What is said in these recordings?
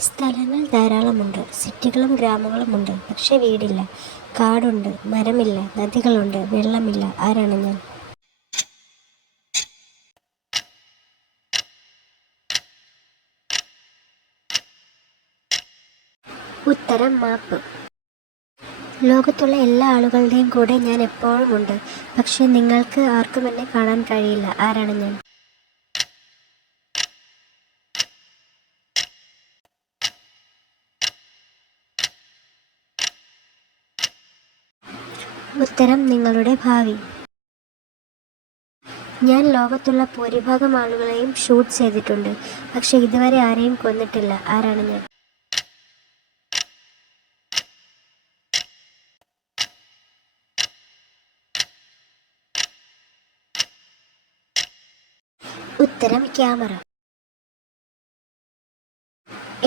സ്ഥലങ്ങൾ ധാരാളമുണ്ട്. സിറ്റികളും ഗ്രാമങ്ങളുമുണ്ട്. പക്ഷേ വീടില്ല. കാടുണ്ട്. മരമില്ല. നദികളുണ്ട്. വെള്ളമില്ല. ആരാണ് ഞാൻ? ഉത്തരം മാപ്പ്. ലോകത്തുള്ള എല്ലാ ആളുകളുടെയും കൂടെ ഞാൻ എപ്പോഴും ഉണ്ട് പക്ഷേ നിങ്ങൾക്ക് ആർക്കും എന്നെ കാണാൻ കഴിയില്ല. ആരാണ് ഞാൻ? ഉത്തരം നിങ്ങളുടെ ഭാവി. ഞാൻ ലോകത്തുള്ള ഭൂരിഭാഗം ആളുകളെയും ഷൂട്ട് ചെയ്തിട്ടുണ്ട്. പക്ഷെ ഇതുവരെ ആരെയും കൊന്നിട്ടില്ല. ആരാണ് ഞാൻ? ഉത്തരം ക്യാമറ.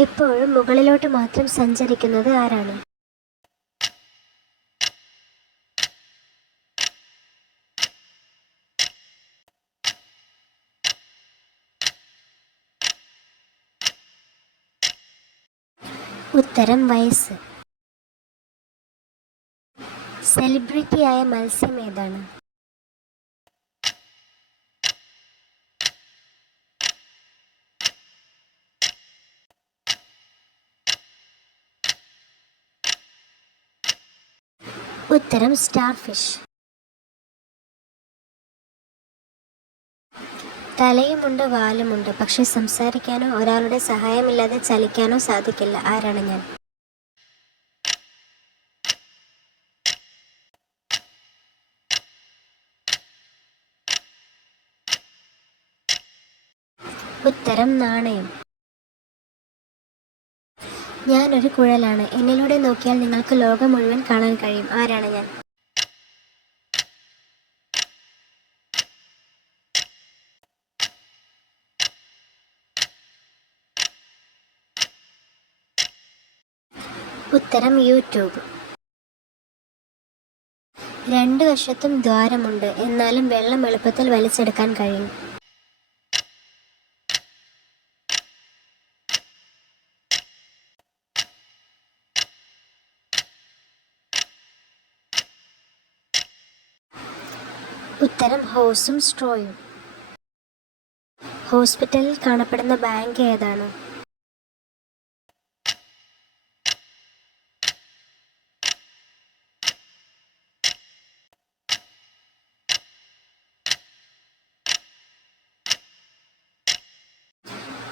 എപ്പോഴും മുകളിലോട്ട് മാത്രം സഞ്ചരിക്കുന്നത് ആരാണ്? ഉത്തരം വയസ്സ്. സെലിബ്രിറ്റിയായ മത്സ്യം ഏതാണ്? ഉത്തരം സ്റ്റാർ ഫിഷ് തലയുമുണ്ട് വാലുമുണ്ട്. പക്ഷെ സംസാരിക്കാനോ ഒരാളുടെ സഹായമില്ലാതെ ചലിക്കാനോ സാധിക്കില്ല. ആരാണ് ഞാൻ? ഉത്തരം നാണയം. ഞാനൊരു കുഴലാണ്. എന്നിലൂടെ നോക്കിയാൽ നിങ്ങൾക്ക് ലോകം മുഴുവൻ കാണാൻ കഴിയും. ആരാണ് ഞാൻ? ഉത്തരം യൂട്യൂബ്. രണ്ടു വശത്തും ദ്വാരമുണ്ട്. എന്നാലും വെള്ളം എളുപ്പത്തിൽ വലിച്ചെടുക്കാൻ കഴിയും. ഉത്തരം ഹോസും സ്ട്രോയും. ഹോസ്പിറ്റലിൽ കാണപ്പെടുന്ന ബാങ്ക് ഏതാണ്?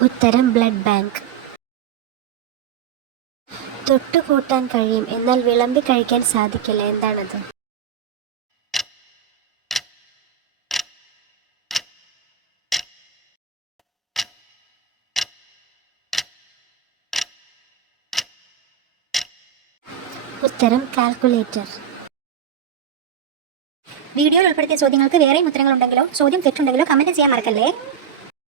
ഉത്തരം ബ്ലഡ് ബാങ്ക്. തൊട്ടുകൂട്ടാൻ കഴിയും. എന്നാൽ വിളമ്പി കഴിക്കാൻ സാധിക്കില്ല. എന്താണത്? ഉത്തരം കാൽക്കുലേറ്റർ. വീഡിയോയിൽ ഉൾപ്പെടുത്തിയ ചോദ്യങ്ങൾക്ക് വേറെയും ഉത്തരങ്ങളുണ്ടെങ്കിലോ ചോദ്യം തെറ്റുണ്ടെങ്കിലോ കമന്റ് ചെയ്യാൻ മറക്കല്ലേ?